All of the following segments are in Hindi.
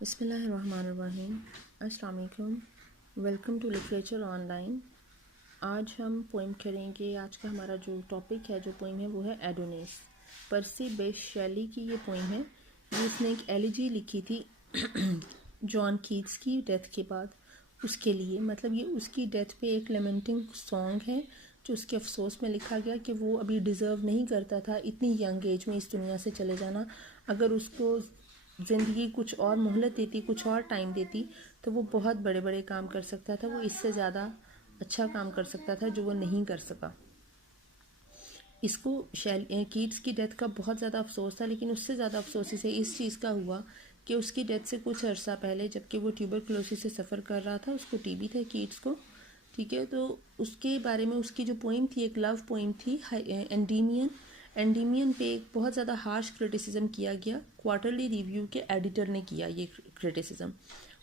बिस्मिल्लाहिर्रहमानिर्रहीम। अस्सलाम वालेकुम। Welcome to literature online. आज हम पोइम करेंगे। आज का हमारा जो टॉपिक है, जो पोइम है, वो है एडोनिस। पर्सी बेश शैली की ये पोइम है। ये इसने एक एलिजी लिखी थी जॉन कीट्स की डेथ के बाद, उसके लिए। मतलब ये उसकी डेथ पे एक लेमेंटिंग सॉन्ग है जो उसके अफसोस में लिखा गया कि वो अभी डिज़र्व नहीं करता था इतनी यंग एज में इस दुनिया से चले जाना। अगर उसको ज़िंदगी कुछ और मोहलत देती, कुछ और टाइम देती, तो वो बहुत बड़े बड़े काम कर सकता था। वो इससे ज़्यादा अच्छा काम कर सकता था जो वो नहीं कर सका। इसको कीट्स की डेथ का बहुत ज़्यादा अफसोस था, लेकिन उससे ज़्यादा अफसोस इसे इस चीज़ का हुआ कि उसकी डेथ से कुछ अर्सा पहले, जबकि वो ट्यूबरकुलोसिस से सफ़र कर रहा था, उसको टीबी था कीट्स को, ठीक है। तो उसके बारे में उसकी जो पोइम थी, एक लव पोइम थी, एंडीमियन पे एक बहुत ज़्यादा हार्श क्रिटिसिज्म किया गया। क्वार्टरली रिव्यू के एडिटर ने किया ये क्रिटिसिज्म।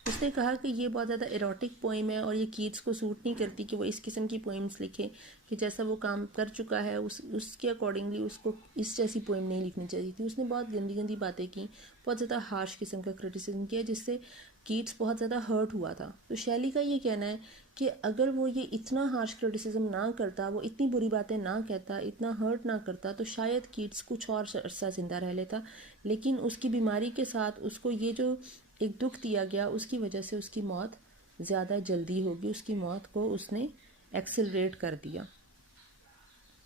उसने कहा कि ये बहुत ज़्यादा एरोटिक पोइम है और ये कीट्स को सूट नहीं करती कि वो इस किस्म की पोइम्स लिखे, कि जैसा वो काम कर चुका है उसके अकॉर्डिंगली उसको इस जैसी पोइम नहीं लिखनी चाहिए थी। उसने बहुत गंदी गंदी बातें की, बहुत ज़्यादा हार्श किस्म का क्रिटिसिज्म किया, जिससे कीट्स बहुत ज़्यादा हर्ट हुआ था। तो शैली का ये कहना है कि अगर वो ये इतना हार्श क्रिटिसिज्म ना करता, वो इतनी बुरी बातें ना कहता, इतना हर्ट ना करता, तो शायद कीट्स कुछ और अरसा ज़िंदा रह लेता। लेकिन उसकी बीमारी के साथ उसको ये जो एक दुख दिया गया, उसकी वजह से उसकी मौत ज़्यादा जल्दी होगी। उसकी मौत को उसने एक्सेलरेट कर दिया।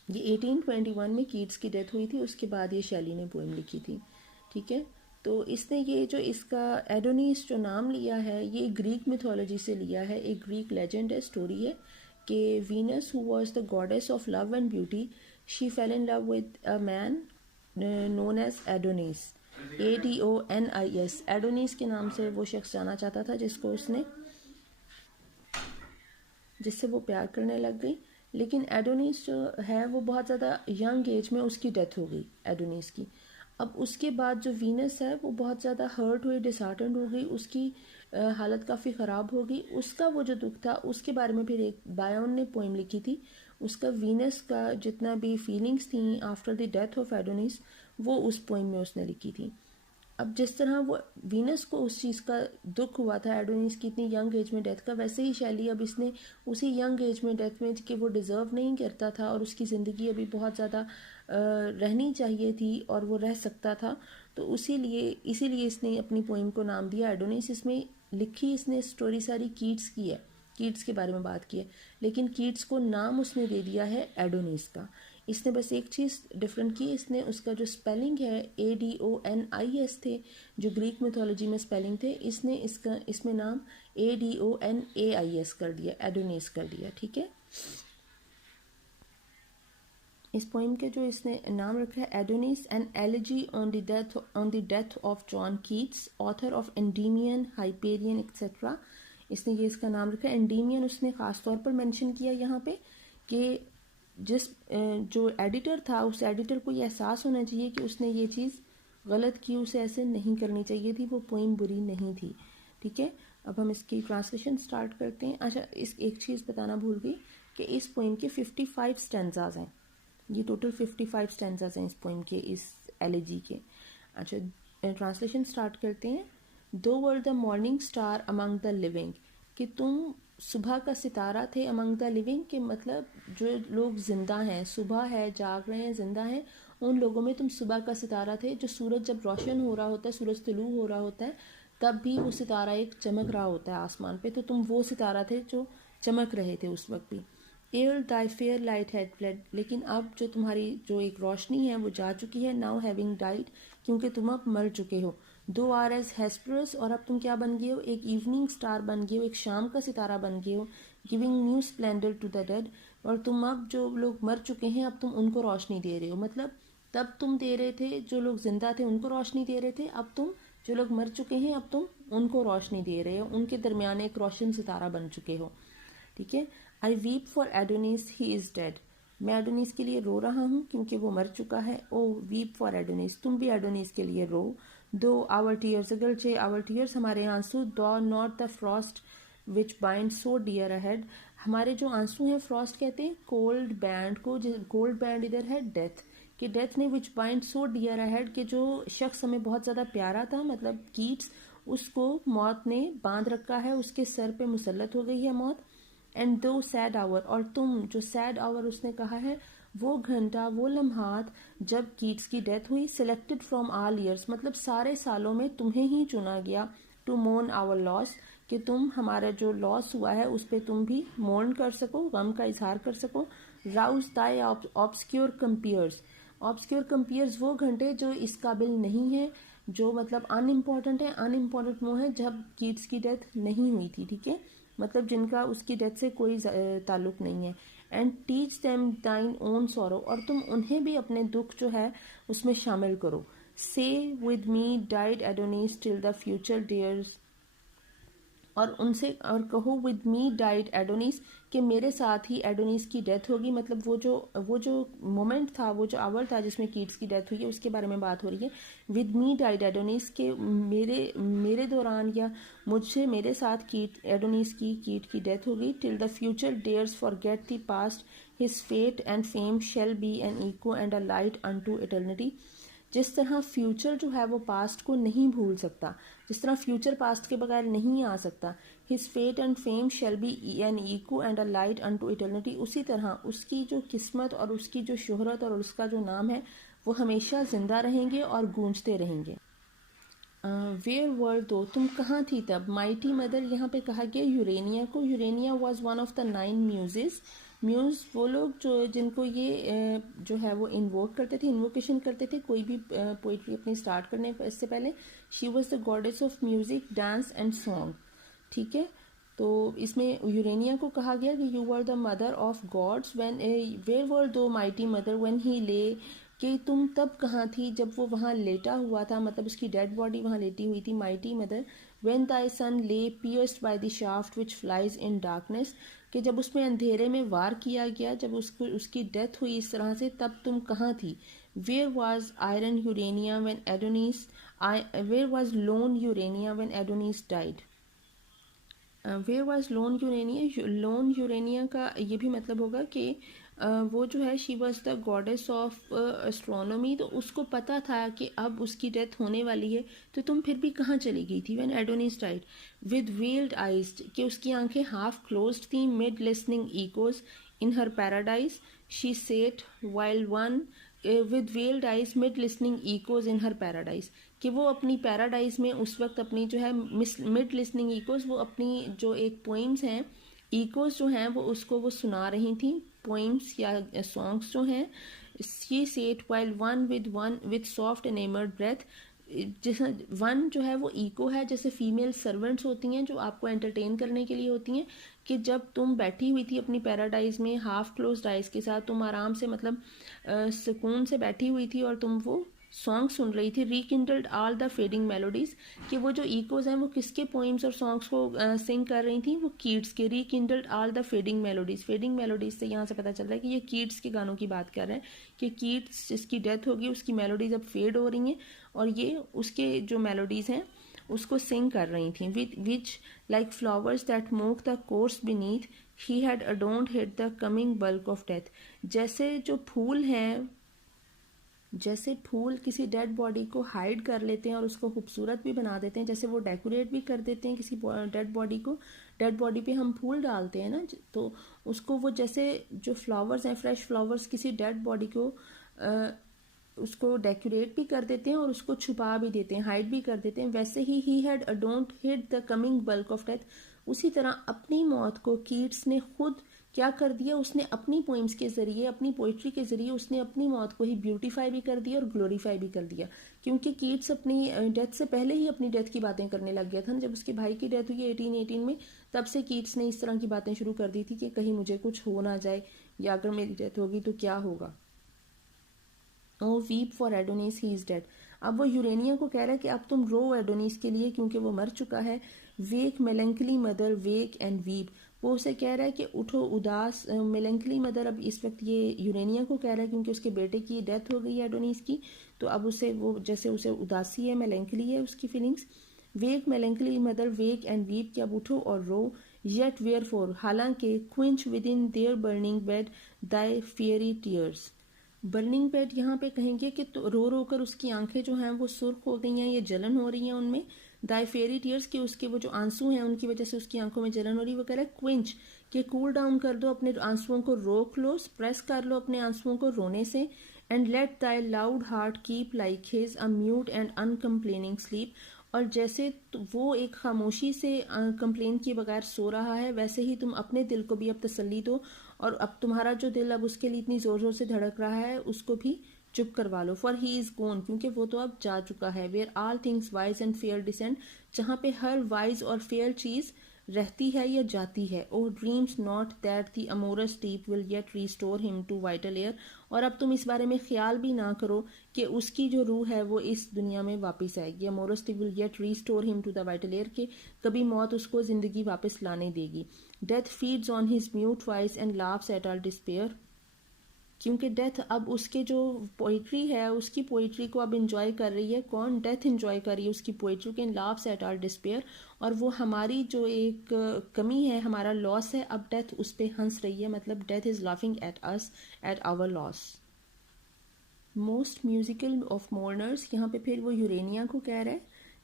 ये 1821 में कीट्स की डेथ हुई थी। उसके बाद ये शैली ने पोइम लिखी थी, ठीक है। तो इसने ये जो इसका एडोनिस जो नाम लिया है, ये ग्रीक मिथोलॉजी से लिया है। एक ग्रीक लेजेंड है, स्टोरी है कि Venus who was the goddess of love and beauty, she fell in love with a man known as Adonis, ADONIS। Adonis के नाम से वो शख्स जाना चाहता था, जिससे वो प्यार करने लग गई। लेकिन एडोनिस जो है वो बहुत ज़्यादा यंग एज में उसकी डेथ हो गई, एडोनिस की। अब उसके बाद जो वीनस है वो बहुत ज़्यादा हर्ट हुई, डिसहार्टेंड हो गई, उसकी हालत काफ़ी ख़राब हो गई। उसका वो जो दुख था, उसके बारे में फिर एक बायोन ने पोइम लिखी थी। उसका वीनस का जितना भी फीलिंग्स थी after the death of Adonis, वो उस पोइम में उसने लिखी थी। अब जिस तरह वो वीनस को उस चीज़ का दुख हुआ था एडोनिस की इतनी यंग एज में डेथ का, वैसे ही शैली अब इसने उसी यंग एज में डेथ में कि वो डिज़र्व नहीं करता था और उसकी ज़िंदगी अभी बहुत ज़्यादा रहनी चाहिए थी और वो रह सकता था, तो इसीलिए इसने अपनी पोइम को नाम दिया एडोनिस। इसमें लिखी इसने स्टोरी सारी कीट्स की है, कीट्स के बारे में बात की है, लेकिन कीट्स को नाम उसने दे दिया है एडोनिस का। इसने बस एक चीज़ डिफरेंट की, इसने उसका जो स्पेलिंग है ADONIS थे, जो ग्रीक मिथोलॉजी में स्पेलिंग थे, इसने इसमें नाम ADONAIS कर दिया, एडोनिस कर दिया, ठीक है। इस पोइम के जो इसने नाम रखा है Adonis, an elegy on the death of John Keats, author of Endymion, Hyperion etcetera. इसने ये इसका नाम रखा है। एंडीमियन उसने ख़ास तौर पर मेंशन किया यहाँ पे कि जो एडिटर था, उस एडिटर को ये एहसास होना चाहिए कि उसने ये चीज़ गलत की, उसे ऐसे नहीं करनी चाहिए थी, वो पोइम बुरी नहीं थी, ठीक है। अब हम इसकी ट्रांसलेशन स्टार्ट करते हैं। अच्छा, इस एक चीज़ बताना भूल गई कि इस पोइम के 55 स्टैंजाज हैं। ये टोटल 55 स्टैंजाज हैं इस पोइम के, इस एलिजी के। अच्छा, ट्रांसलेशन स्टार्ट करते हैं। दो were the morning star among the living, कि तुम सुबह का सितारा थे, अमंग द लिविंग के मतलब जो लोग ज़िंदा हैं, सुबह है, जाग रहे हैं, ज़िंदा हैं, उन लोगों में तुम सुबह का सितारा थे। जो सूरज जब रोशन हो रहा होता है, सूरज तुलू हो रहा होता है, तब भी वो सितारा एक चमक रहा होता है आसमान पे, तो तुम वो सितारा थे जो चमक रहे थे उस वक्त भी। L Dai fair light had fled, लेकिन अब जो तुम्हारी जो एक रोशनी है वो जा चुकी है। नाउ हैविंग डाइड, क्योंकि तुम अब मर चुके हो। दो आर एज हेस्परस, और अब तुम क्या बन गए हो, एक इवनिंग स्टार बन गए हो, एक शाम का सितारा बन गए हो। Giving new splendour to the dead, और तुम अब जो लोग मर चुके हैं, अब तुम उनको रोशनी दे रहे हो। मतलब तब तुम दे रहे थे, जो लोग जिंदा थे उनको रोशनी दे रहे थे, अब तुम जो लोग मर चुके हैं, अब तुम उनको रोशनी दे रहे हो, उनके दरमियान एक रोशन सितारा बन चुके हो, ठीक है। I weep for Adonis, he is dead, मैं एडोनिस के लिए रो रहा हूँ क्योंकि वो मर चुका है। ओ वीप फॉर एडोनिस, तुम भी एडोनिस के लिए रो। दो आवर टीयर्स, अगरचे आवर टीयर्स हमारे आंसू, thaw not the frost which bind so dear a head, हमारे जो आंसू हैं, फ्रॉस्ट कहते हैं कोल्ड बैंड को, कोल्ड बैंड इधर है डेथ, कि डेथ ने which bind so dear a head, कि जो शख्स हमें बहुत ज़्यादा प्यारा था, मतलब कीट्स, उसको मौत ने बांध रखा है, उसके सर पे मुसल्लत हो गई है मौत। एंड दो सैड आवर, और तुम, जो सैड आवर उसने कहा है, वो घंटा, वो लम्हात जब कीट्स की डेथ हुई, सिलेक्टेड फ्रॉम ऑल ईयर्स, मतलब सारे सालों में तुम्हें ही चुना गया, टू मोर्न आवर लॉस, कि तुम हमारा जो लॉस हुआ है उस पर तुम भी मोर्न कर सको, गम का इजहार कर सको। राउज दाई ऑब्सक्योर कंपियर्स, ऑब्सक्योर कंपियर्स वो घंटे जो इस काबिल नहीं है, जो मतलब अनइम्पॉर्टेंट है। अनइम्पॉर्टेंट वो है जब कीट्स की डेथ नहीं हुई थी, ठीक है, मतलब जिनका उसकी डेथ से कोई ताल्लुक नहीं है। एंड टीच देम दाइन ओन सॉरो, और तुम उन्हें भी अपने दुख जो है उसमें शामिल करो। से with me died Adonis till the future dares, और उनसे और कहो विद मी डाइड एडोनिस, कि मेरे साथ ही एडोनिस की डेथ होगी। मतलब वो जो मोमेंट था, वो जो आवर था जिसमें कीट्स की डेथ हुई है, उसके बारे में बात हो रही है। विद मी डाइड एडोनिस, के मेरे दौरान या मुझसे मेरे साथ एडोनिस की की डेथ होगी। Till the future dares forget the past, his fate and fame shall be an echo and a light unto eternity. जिस तरह फ्यूचर जो है वो पास्ट को नहीं भूल सकता, जिस तरह फ्यूचर पास्ट के बगैर नहीं आ सकता, his fate and fame shall be an echo and a light unto eternity, उसी तरह उसकी जो किस्मत और उसकी जो शोहरत और उसका जो नाम है वो हमेशा जिंदा रहेंगे और गूंजते रहेंगे। वेयर वर दो, तुम कहाँ थी तब। माइटी मदर, यहाँ पे कहा गया यूरेनिया को। Urania was one of the 9 muses. Muse वो लोग जो जिनको ये जो है वो इन्वोक करते थे, इन्वोकेशन करते थे कोई भी पोइट्री अपनी स्टार्ट करने इससे पहले। She was the goddess of music, dance and song, ठीक है। तो इसमें यूरेनिया को कहा गया कि you were the mother of gods when, where were thou mighty mother when he ले, कि तुम तब कहाँ थी जब वो वहाँ लेटा हुआ था, मतलब उसकी डेड बॉडी वहाँ लेटी हुई थी, माइटी मदर। व्हेन दाई सन ले pierced by the shaft which flies in darkness, कि जब उसमें अंधेरे में वार किया गया, जब उसकी डेथ हुई इस तरह से, तब तुम कहाँ थी। Where was iron Urania when Adonis, where was lorn Urania when Adonis died. Where was lorn Urania, lorn Urania का ये भी मतलब होगा कि वो जो है she was the goddess of astronomy, तो उसको पता था कि अब उसकी डेथ होने वाली है, तो तुम फिर भी कहाँ चली गई थी। When Adonis died with weld eyes, कि उसकी आंखें हाफ क्लोज्ड थी, mid listening echoes in her paradise, she sat while one with weld eyes mid listening echoes in her paradise, कि वो अपनी पैराडाइज में उस वक्त अपनी जो है मिड लिसनिंग इकोज, वो अपनी जो एक पोइम्स हैं, इकोज जो हैं वो सुना रही थी, पोइम्स या सॉन्ग्स जो हैं। She sat while one with soft enamoured breath, जैसे वन जो है वो इको है, जैसे फीमेल सर्वेंट्स होती हैं जो आपको एंटरटेन करने के लिए होती हैं, कि जब तुम बैठी हुई थी अपनी पैराडाइज में हाफ क्लोज्ड आइज के साथ, तुम आराम से मतलब सुकून से बैठी हुई थी और तुम वो सॉन्ग सुन रही थी। रिकिंडल्ड ऑल द फेडिंग मेलोडीज, कि वो जो इकोज हैं वो किसके पोइम्स और सॉन्ग्स को सिंग कर रही थी, वो कीट्स के। Rekindled all the fading melodies, fading melodies से यहाँ से पता चल रहा है कि ये कीट्स के गानों की बात कर रहे हैं, कि कीट्स जिसकी डेथ होगी उसकी मेलोडीज अब फेड हो रही हैं और ये उसके जो मेलोडीज हैं उसको सिंग कर रही थी। Which like flowers that mock the corse beneath he had adorned hid the coming bulk of death, जैसे जो फूल हैं, जैसे फूल किसी डेड बॉडी को हाइड कर लेते हैं और उसको खूबसूरत भी बना देते हैं, जैसे वो डेकोरेट भी कर देते हैं किसी डेड बॉडी को। डेड बॉडी पे हम फूल डालते हैं ना, तो उसको वो जैसे जो फ्लावर्स हैं, फ्रेश फ्लावर्स किसी डेड बॉडी को उसको डेकोरेट भी कर देते हैं और उसको छुपा भी देते हैं, हाइड भी कर देते हैं। वैसे he had don't hit the coming bulk of death, उसी तरह अपनी मौत को कीट्स ने खुद क्या कर दिया, उसने अपनी पोइम्स के जरिए, अपनी पोइट्री के जरिए उसने अपनी मौत को ही ब्यूटीफाई भी कर दिया और ग्लोरीफाई भी कर दिया। क्योंकि कीट्स अपनी डेथ से पहले ही अपनी डेथ की बातें करने लग गया था। जब उसके भाई की डेथ हुई 1818 में, तब से कीट्स ने इस तरह की बातें शुरू कर दी थी कि कहीं मुझे कुछ हो ना जाए, या अगर मेरी डेथ होगी तो क्या होगा। O weep for Adonis he is dead, अब वो यूरेनिया को कह रहा है कि अब तुम रो एडोनिस के लिए क्योंकि वो मर चुका है। Wake melancholy mother wake and weep, वो उसे कह रहा है कि उठो उदास मेलंकली मदर, अब इस वक्त ये यूरेनिया को कह रहा है क्योंकि उसके बेटे की डेथ हो गई है एडोनिस की, तो अब उसे वो जैसे उसे उदासी है, मेलंकली है उसकी feelings. Wake melancholy mother wake and weep, कि अब उठो और रो। येट वेयर फॉर, हालांकि क्विंच with in their burning bed Dai fiery tears, burning bed यहाँ पे कहेंगे कि तो रो रो कर उसकी आंखें जो हैं वो सुर्ख हो गई हैं, ये जलन हो रही है उनमें। दाई फेरी टीयर्स के उसके वो जो आंसू हैं उनकी वजह से उसकी आंखों में जलन हो रही, वो कह रहा है क्विंच कि कूल डाउन कर दो, अपने आंसुओं को रोक लो, प्रेस कर लो अपने आंसुओं को रोने से। And let thy loud heart keep like his a mute and uncomplaining sleep, और जैसे वो एक खामोशी से कंप्लेन किए बगैर सो रहा है, वैसे ही तुम अपने दिल को भी अब तसल्ली दो, और अब तुम्हारा जो दिल अब उसके लिए इतनी जोर जोर से धड़क रहा है उसको भी चुप करवा लो। फॉर ही इज गोन, क्योंकि वो तो अब जा चुका है। Where all things wise and fair descend, जहाँ पे हर वाइज और फेयर चीज रहती है या जाती है। O dreams not that the amorous sleep will yet restore him to vital air, और अब तुम इस बारे में ख्याल भी ना करो कि उसकी जो रूह है वो इस दुनिया में वापस आएगी। Amorous sleep will yet restore him to the vital air, के कभी मौत उसको जिंदगी वापस लाने देगी। Death feeds on his mute voice and laughs at our despair, क्योंकि डेथ अब उसके जो पोइट्री है उसकी पोइट्री को अब इंजॉय कर रही है। कौन? डेथ इंजॉय कर रही है उसकी पोइट्री के। लाफ्स एट आवर डिस्पेयर, और वो हमारी जो एक कमी है, हमारा लॉस है, अब डेथ उस पर हंस रही है, मतलब death is laughing at us at our loss. Most musical of mourners, यहाँ पे फिर वो यूरेनिया को कह रहा है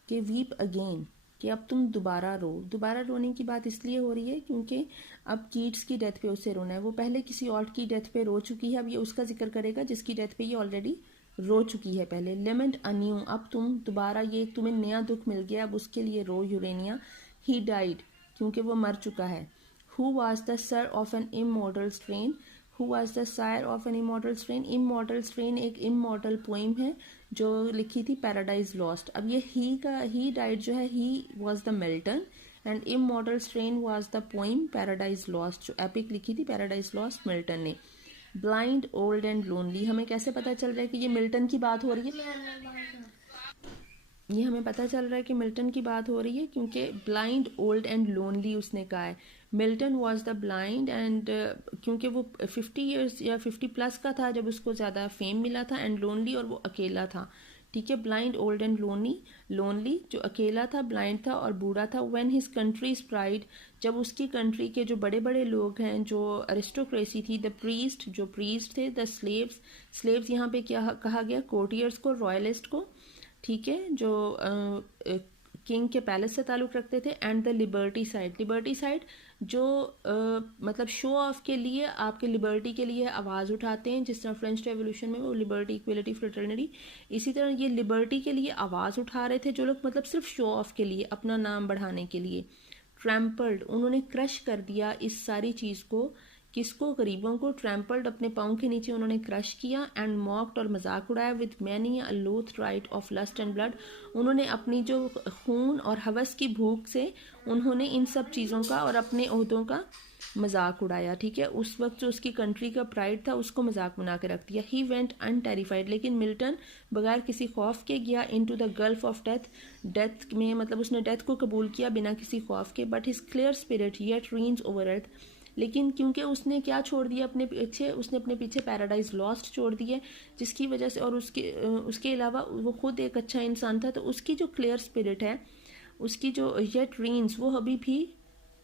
कि वीप अगेन, कि अब तुम दोबारा रो। दोबारा रोने की बात इसलिए हो रही है क्योंकि अब कीट्स की डेथ पे उसे रोना है। वो पहले किसी और की डेथ पे रो चुकी है, अब ये उसका जिक्र करेगा जिसकी डेथ पे ये ऑलरेडी रो चुकी है पहले। लेमेंट अन्यू, अब तुम दोबारा, ये तुम्हें नया दुख मिल गया, अब उसके लिए रो यूरेनिया। ही डाइड, क्योंकि वो मर चुका है। Who was the sire of an immortal strain, who was the sire of an immortal strain. Immortal strain एक इमॉर्टल पोइम है जो लिखी थी पैराडाइज लॉस्ट। अब ये ही डाइड जो है, he was the Milton and immortal strain was the poem paradise lost, जो एपिक लिखी थी पैराडाइज लॉस्ट मिल्टन ने। ब्लाइंड ओल्ड एंड लोनली, हमें कैसे पता चल रहा है कि ये मिल्टन की बात हो रही है? ये हमें पता चल रहा है कि मिल्टन की बात हो रही है क्योंकि ब्लाइंड ओल्ड एंड लोनली उसने कहा है। Milton was the blind and, क्योंकि वो 50 ईयर्स या 50 प्लस का था जब उसको ज़्यादा फेम मिला था, एंड लोनली, और वो अकेला था। ठीक है, ब्लाइंड ओल्ड एंड लोनली, जो अकेला था, ब्लाइंड था और बूढ़ा था। व्हेन हिज कंट्रीज प्राइड, जब उसकी कंट्री के जो बड़े बड़े लोग हैं, जो अरिस्टोक्रेसी थी, द प्रीस्ट, जो प्रीस्ट थे, द स्लेव्स यहाँ पे क्या कहा गया? कोर्टियर्स को, रॉयलिस्ट को, ठीक है, जो किंग के पैलेस से ताल्लुक़ रखते थे। एंड द लिबर्टी साइड जो मतलब शो ऑफ के लिए, आपके लिबर्टी के लिए आवाज़ उठाते हैं, जिस तरह फ्रेंच रेवोल्यूशन में वो लिबर्टी, इक्वलिटी, फ्रेटर्निटी, इसी तरह ये लिबर्टी के लिए आवाज़ उठा रहे थे जो लोग, मतलब सिर्फ शो ऑफ के लिए, अपना नाम बढ़ाने के लिए। ट्रैम्पल्ड, उन्होंने क्रश कर दिया इस सारी चीज़ को, किसको? गरीबों को। ट्रैम्पल्ड, अपने पाँव के नीचे उन्होंने क्रश किया। एंड मॉक्ड, और मजाक उड़ाया। With many a loathed rite of lust and blood, उन्होंने अपनी जो खून और हवस की भूख से उन्होंने इन सब चीज़ों का और अपने ओहदों का मजाक उड़ाया। ठीक है, उस वक्त जो उसकी कंट्री का प्राइड था उसको मजाक बना के रख दिया। ही वेंट अनटेरिफाइड, लेकिन मिल्टन बगैर किसी खौफ के गया into the gulf of death में, मतलब उसने डेथ को कबूल किया बिना किसी खौफ के। But his clear spirit yet reigns over earth, लेकिन क्योंकि उसने क्या छोड़ दिया अपने पीछे? उसने अपने पीछे पैराडाइज लॉस्ट छोड़ दी है, जिसकी वजह से, और उसके अलावा वो खुद एक अच्छा इंसान था, तो उसकी जो क्लियर स्पिरिट है, उसकी जो येट रीन्स, वो अभी भी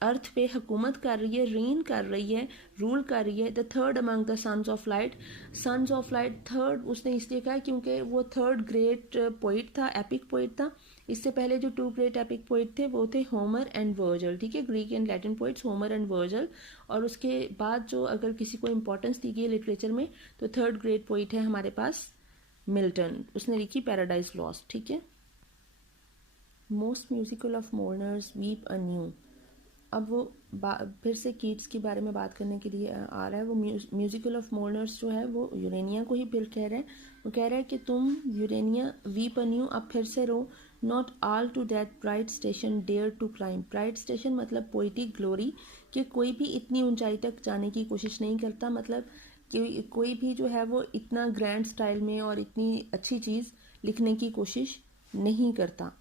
अर्थ पे हुकूमत कर रही है, रीन कर रही है, रूल कर रही है। The third among the sons of light, third उसने इसलिए कहा क्योंकि वो थर्ड ग्रेट पोइट था, एपिक पोइट था। इससे पहले जो 2 ग्रेट एपिक पोइट थे वो थे होमर एंड वर्जल। ठीक है, Greek and Latin poets Homer and verbal. और उसके बाद जो अगर किसी को इंपॉर्टेंस दी गई है लिटरेचर में, तो थर्ड ग्रेट पोइट है हमारे पास मिल्टन, उसने लिखी पैराडाइज लॉस्ट। ठीक है, most musical of mourners weep anew. अब वो फिर से कीट्स के बारे में बात करने के लिए आ रहा है। वो म्यूजिकल ऑफ मोर्नर्स जो है वो यूरेनिया को ही फिर कह रहे हैं। वो कह रहा है कि तुम यूरेनिया वीप अन्यू, अब फिर से रो। Not all to that bright station dare to climb. Bright station मतलब पोइटिक ग्लोरी, कि कोई भी इतनी ऊंचाई तक जाने की कोशिश नहीं करता, मतलब कि कोई भी जो है वो इतना ग्रैंड स्टाइल में और इतनी अच्छी चीज़ लिखने की कोशिश नहीं करता।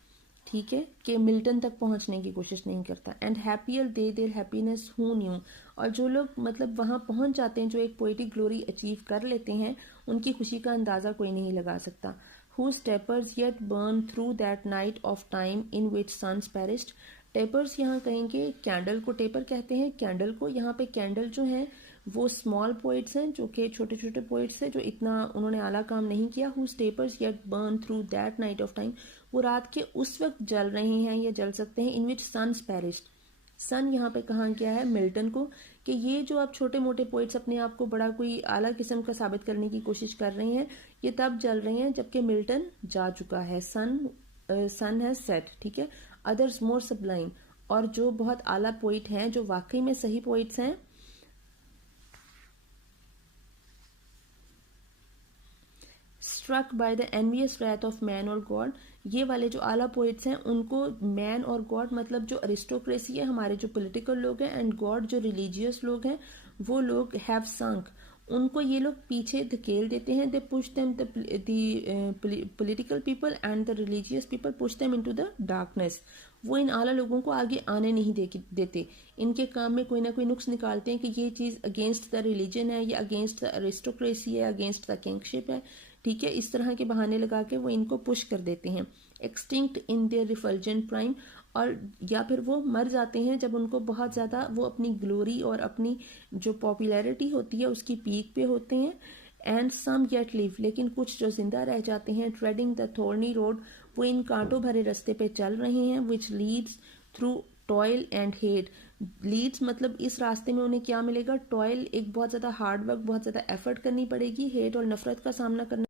ठीक है, कि मिल्टन तक पहुंचने की कोशिश नहीं करता। And happier they their happiness who knew, और जो लोग मतलब वहाँ पहुंच जाते हैं, जो एक पोइटिक ग्लोरी अचीव कर लेते हैं, उनकी खुशी का अंदाज़ा कोई नहीं लगा सकता। Whose tapers yet burn through that night of time in which suns perished. Tapers यहाँ कहेंगे कैंडल को, टेपर कहते हैं कैंडल को। यहाँ पे कैंडल जो है वो स्मॉल पोइट्स हैं, जो कि छोटे छोटे पोइट्स हैं, जो इतना उन्होंने आला काम नहीं किया। Whose tapers yet burn through that night of time, वो रात के उस वक्त जल रहे हैं या जल सकते हैं इन विच सन्स पेरिश्ड। सन यहाँ पे कहा गया है मिल्टन को कि ये जो आप छोटे मोटे पोइट्स अपने आप को बड़ा कोई आला किस्म का साबित करने की कोशिश कर रहे हैं, ये तब जल रहे हैं जबकि मिल्टन जा चुका है। सन हैज सेट, ठीक है। अदर्स मोर सबलाइन, और जो बहुत आला पोइट हैं, जो वाकई में सही पोइट्स हैं, struck by the envious wrath of man और गॉड, ये वाले जो आला पोइट्स हैं उनको मैन और गॉड मतलब जो अरिस्टोक्रेसी है, हमारे जो पॉलिटिकल लोग हैं, एंड गॉड जो रिलीजियस लोग हैं, वो लोग हैव संक, उनको ये लोग पीछे धकेल देते हैं। They push them the political people and the religious people push them into the darkness. वो इन आला लोगों को आगे आने नहीं देते, इनके काम में कोई ना कोई नुक्स निकालते हैं कि ये चीज़ अगेंस्ट द रिलीजन है, या अगेंस्ट द अरिस्टोक्रेसी है, अगेंस्ट द किंगशिप है, ठीक है। इस तरह के बहाने लगा के वो इनको पुश कर देते हैं। एक्सटिंक्ट इन देयर रिफल्जेंट प्राइम, और या फिर वो मर जाते हैं जब उनको बहुत ज़्यादा वो अपनी ग्लोरी और अपनी जो पॉपुलैरिटी होती है उसकी पीक पे होते हैं। एंड सम येट लिव, लेकिन कुछ जो जिंदा रह जाते हैं। ट्रेडिंग द थॉर्नी रोड, वो इन कांटों भरे रास्ते पे चल रहे हैं। Which leads through toil and hate, leads मतलब इस रास्ते में उन्हें क्या मिलेगा, टॉयल, एक बहुत ज़्यादा हार्ड वर्क, बहुत ज़्यादा एफर्ट करनी पड़ेगी, हेट और नफरत का सामना करना